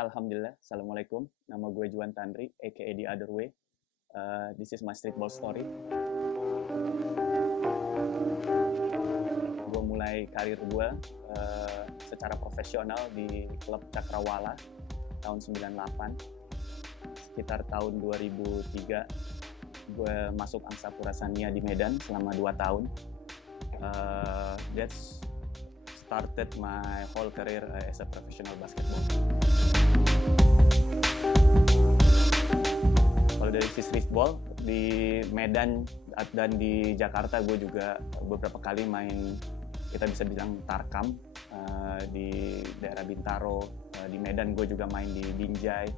Bismillah, Alhamdulillah. Assalamualaikum. Nama gue Juan Tandri, aka The Other Way. This is my streetball story. Gue mulai karir gue secara profesional di klub Cakrawala tahun 98. Sekitar tahun 2003, gue masuk Angsa Pura Sania di Medan selama 2 tahun. That's started my whole career as a professional basketball. Kalau dari sisi streetball di Medan dan di Jakarta, gue juga beberapa kali main, kita bisa bilang tarkam di daerah Bintaro. Di Medan gue juga main di Binjai.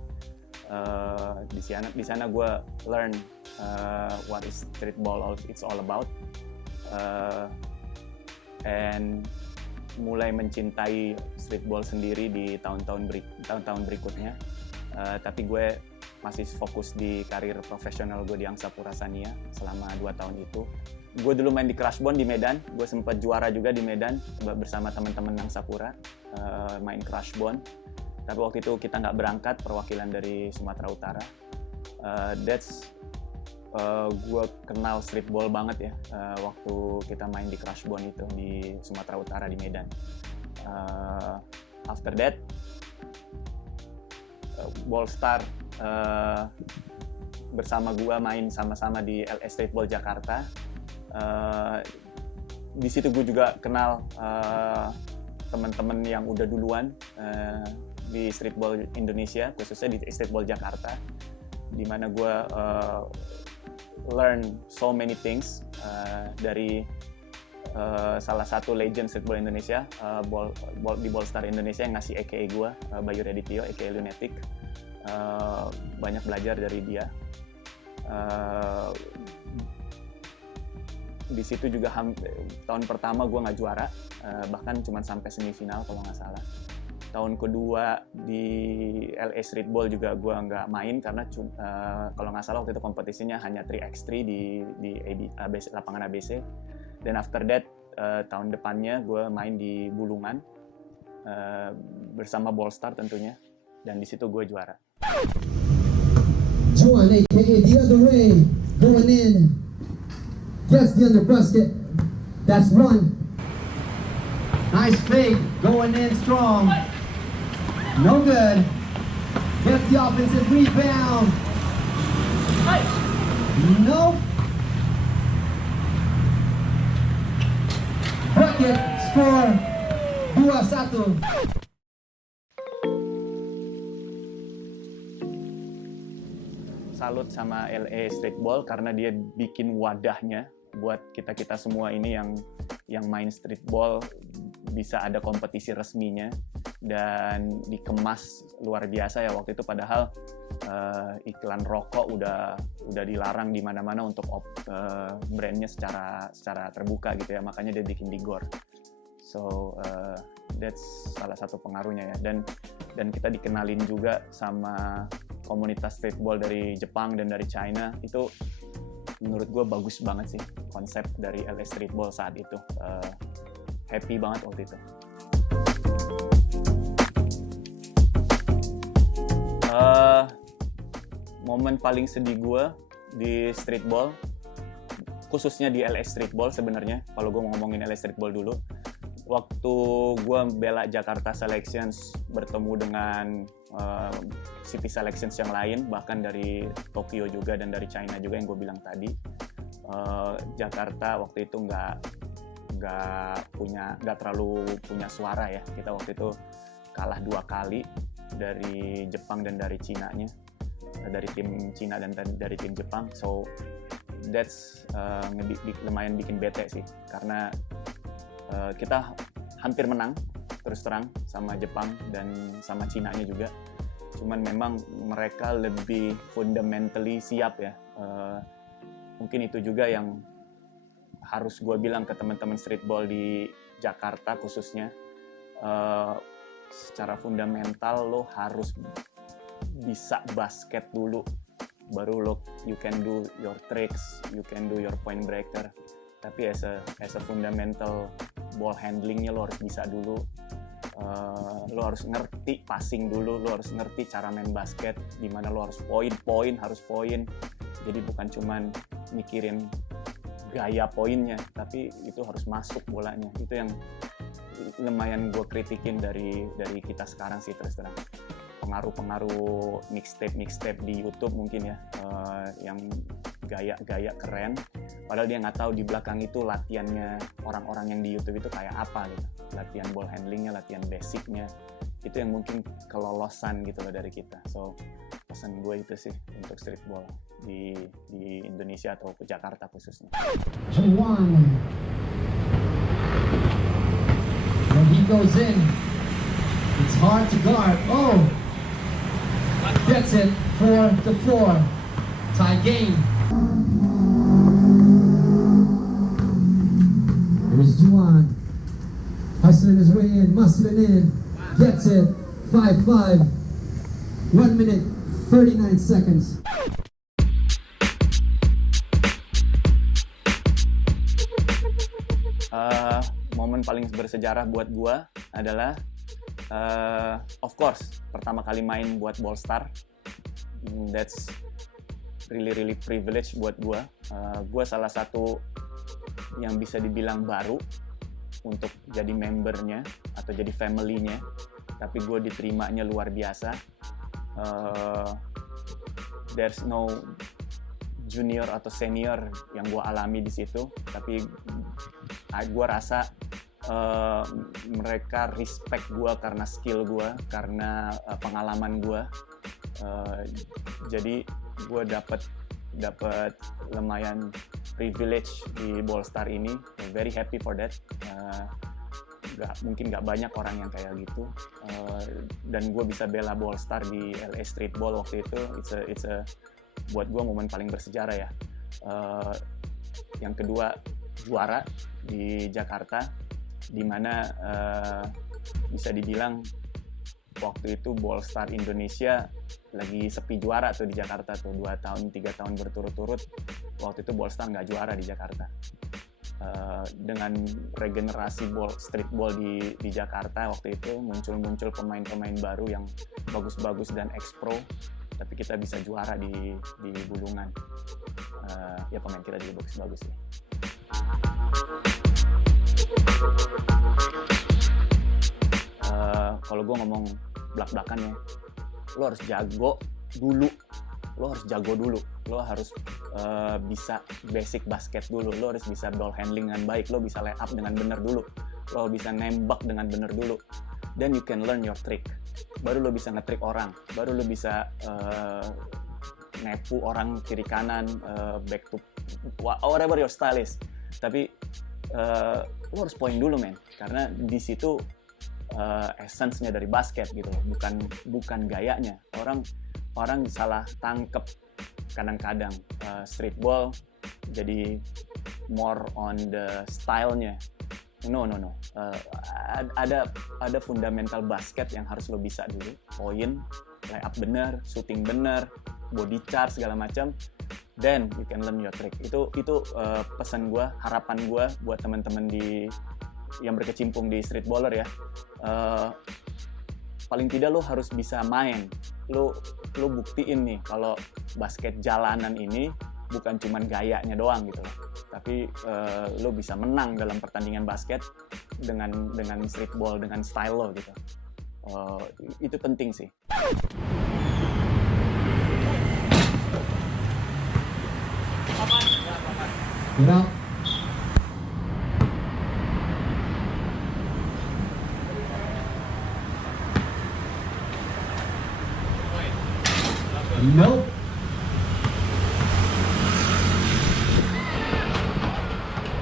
Di sana gue learn what is streetball it's all about, and mulai mencintai streetball sendiri di tahun-tahun berikutnya. Tapi gue masih fokus di karir profesional gue di Angsa Pura Sania selama 2 tahun itu. Gue dulu main di Crushbone di Medan, gue sempat juara juga di Medan bersama teman-teman Angsa Pura, main Crushbone. Tapi waktu itu kita nggak berangkat, perwakilan dari Sumatera Utara. Gue kenal streetball banget ya waktu kita main di Crushbone itu di Sumatera Utara di Medan. After that, Ballstar bersama gue main sama-sama di LS Streetball Jakarta. Di situ gue juga kenal teman-teman yang udah duluan di streetball Indonesia, khususnya di streetball Jakarta, di mana gue learn so many things dari salah satu legend streetball Indonesia, di Ballstar Indonesia yang ngasih AKA gue, Bayu Redityo, AKA Lunatic. Banyak belajar dari dia. Di situ juga tahun pertama gue nggak juara, bahkan cuma sampai semifinal kalau nggak salah. Tahun kedua di LA Streetball juga gue nggak main karena kalau nggak salah waktu itu kompetisinya hanya 3x3 di ABC, lapangan ABC. Dan after that, tahun depannya gue main di Bulungan bersama Ballstar tentunya, dan di situ gue juara. Juan, aka The Other Way, going in. Gets the under basket. That's one. Nice fake, going in strong. No good. Gets the offensive rebound. Nope. Bucket, score 2-1. Salut sama LA Streetball karena dia bikin wadahnya buat kita semua ini yang main streetball bisa ada kompetisi resminya dan dikemas luar biasa ya waktu itu, padahal iklan rokok udah dilarang di mana-mana untuk brandnya secara terbuka gitu ya, makanya dia bikin di GOR. So that's salah satu pengaruhnya ya, dan kita dikenalin juga sama komunitas streetball dari Jepang dan dari China. Itu menurut gue bagus banget sih konsep dari LA Streetball saat itu. Happy banget waktu itu. Momen paling sedih gue di streetball, khususnya di LA Streetball sebenarnya, kalau gue mau ngomongin LA Streetball dulu, waktu gue bela Jakarta Selections bertemu dengan City Selections yang lain, bahkan dari Tokyo juga dan dari China juga yang gue bilang tadi. Jakarta waktu itu nggak terlalu punya suara ya. Kita waktu itu kalah 2 kali dari Jepang dan dari Cina-nya, dari tim Cina dan dari tim Jepang. So that's lumayan bikin bete sih, karena kita hampir menang terus terang sama Jepang dan sama Cina-nya juga. Cuman memang mereka lebih fundamentally siap ya. Mungkin itu juga yang harus gue bilang ke teman-teman streetball di Jakarta khususnya. Secara fundamental lo harus bisa basket dulu, baru lo you can do your tricks, you can do your point breaker. Tapi as a fundamental ball handlingnya lo harus bisa dulu. Lo harus ngerti passing dulu, lo harus ngerti cara main basket, di mana lo harus poin harus poin. Jadi bukan cuman mikirin gaya poinnya, tapi itu harus masuk bolanya. Itu yang lumayan gue kritikin dari kita sekarang sih, terus terang. Pengaruh mixtape di YouTube mungkin ya, yang gaya keren, padahal dia nggak tahu di belakang itu latihannya orang-orang yang di YouTube itu kayak apa gitu, latihan ball handlingnya, latihan basicnya, itu yang mungkin kelolosan gitu loh dari kita. So pesan gue itu sih untuk streetball di Indonesia atau ke Jakarta khususnya. Juwan. When he goes in, it's hard to guard. Oh! Gets it, 4-4. Tie game. Here's Juwan. Hustling his way in, muscling in. Gets it, 5-5. 1 minute, 39 seconds. Momen paling bersejarah buat gua adalah of course pertama kali main buat Ball Star. That's really privilege buat gua. Gua salah satu yang bisa dibilang baru untuk jadi membernya atau jadi family-nya, tapi gue diterimanya luar biasa. There's no junior atau senior yang gue alami di situ, tapi gue rasa mereka respect gue karena skill gue, karena pengalaman gue. Jadi gue dapat lumayan privilege di Ball Star ini. I'm very happy for that. Mungkin nggak banyak orang yang kayak gitu. Dan gue bisa bela Ball Star di LA Streetball waktu itu. It's a buat gue momen paling bersejarah ya. Yang kedua, juara di Jakarta, dimana bisa dibilang waktu itu Ball Star Indonesia lagi sepi juara tuh di Jakarta tuh, 2 tahun 3 tahun berturut-turut waktu itu Ball Star nggak juara di Jakarta. Dengan regenerasi streetball di Jakarta waktu itu muncul pemain-pemain baru yang bagus-bagus dan ex-pro, tapi kita bisa juara di Bulungan. Ya pemain kita juga bagus-bagus ya. Kalau gue ngomong belak-belakan ya, lo harus jago dulu, lo harus bisa basic basket dulu, lo harus bisa ball handling dengan baik, lo bisa lay up dengan benar dulu, lo bisa nembak dengan benar dulu, then you can learn your trick, baru lo bisa nge-trick orang, baru lo bisa nepu orang kiri kanan, back to whatever your style is. Tapi lo harus point dulu men, karena di situ essence-nya dari basket gitu loh, bukan gayanya. Orang salah tangkep kadang-kadang. Streetball jadi more on the style-nya. No. Ada fundamental basket yang harus lo bisa dulu. Point, lay up bener, shooting bener, body charge segala macam. Then you can learn your trick. Itu pesan gue, harapan gue buat teman-teman yang berkecimpung di streetballer ya. Paling tidak lo harus bisa main. Lo buktiin nih kalau basket jalanan ini bukan cuman gayanya doang gitu loh. Tapi lo bisa menang dalam pertandingan basket dengan streetball, dengan style lo gitu. Itu penting sih. Get out. Nope.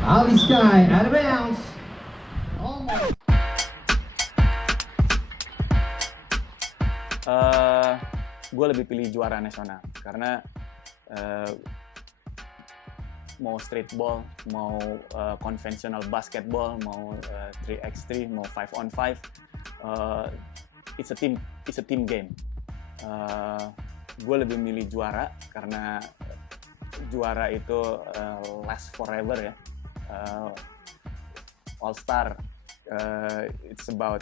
Ali Sky out of bounds. Almost. Gue lebih pilih juara nasional karena mau streetball, mau konvensional basketball, mau 3x3, mau 5-on-5, it's a team game. Gue lebih milih juara karena juara itu last forever ya. All Star, it's about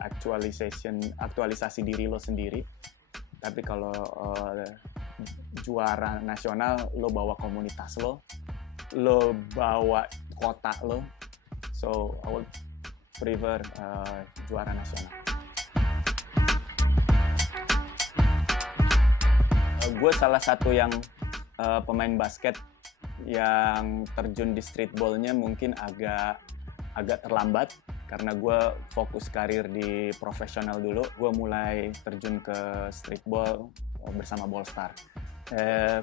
aktualisasi diri lo sendiri. Tapi kalau juara nasional, lo bawa komunitas lo bawa kota lo. So I would prefer juara nasional. Gue salah satu yang pemain basket yang terjun di streetball-nya mungkin agak terlambat, karena gue fokus karir di profesional dulu. Gue mulai terjun ke streetball bersama Ballstar.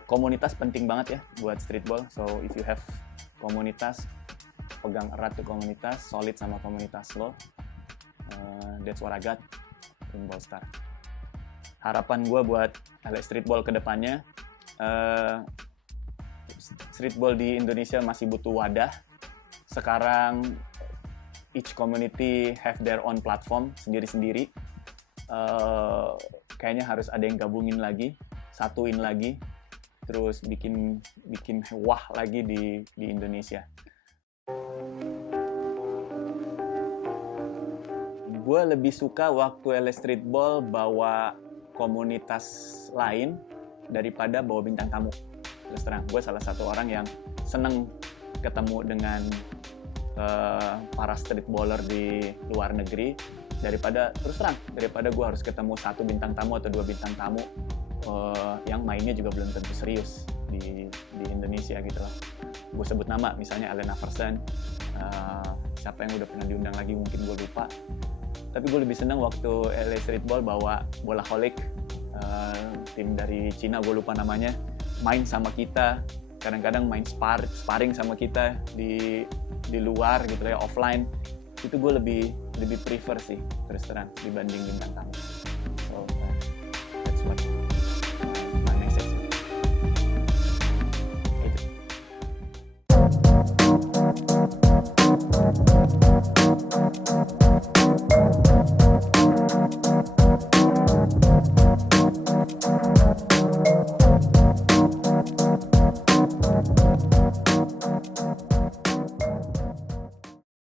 Komunitas penting banget ya buat streetball. So if you have komunitas, pegang erat tuh komunitas, solid sama komunitas lo. That's what I got in Ballstar. Harapan gue buat LA Streetball ke depannya, streetball di Indonesia masih butuh wadah. Sekarang each community have their own platform sendiri-sendiri. Kayaknya harus ada yang gabungin lagi, satuin lagi, terus bikin wah lagi di Indonesia. Gue lebih suka waktu LA Streetball bawa komunitas lain daripada bawa bintang tamu. Terus terang, gue salah satu orang yang seneng ketemu dengan para streetballer di luar negeri daripada gue harus ketemu 1 bintang tamu atau 2 bintang tamu yang mainnya juga belum tentu serius di Indonesia gitu loh. Gue sebut nama, misalnya Allen Iverson, siapa yang udah pernah diundang lagi mungkin gue lupa. Tapi gue lebih seneng waktu LA Streetball bawa Bolaholic, tim dari Cina, gue lupa namanya, main sama kita, kadang-kadang main sparring sama kita di luar gitu ya, offline. Itu gue lebih prefer sih terus terang dibanding bintang tamu.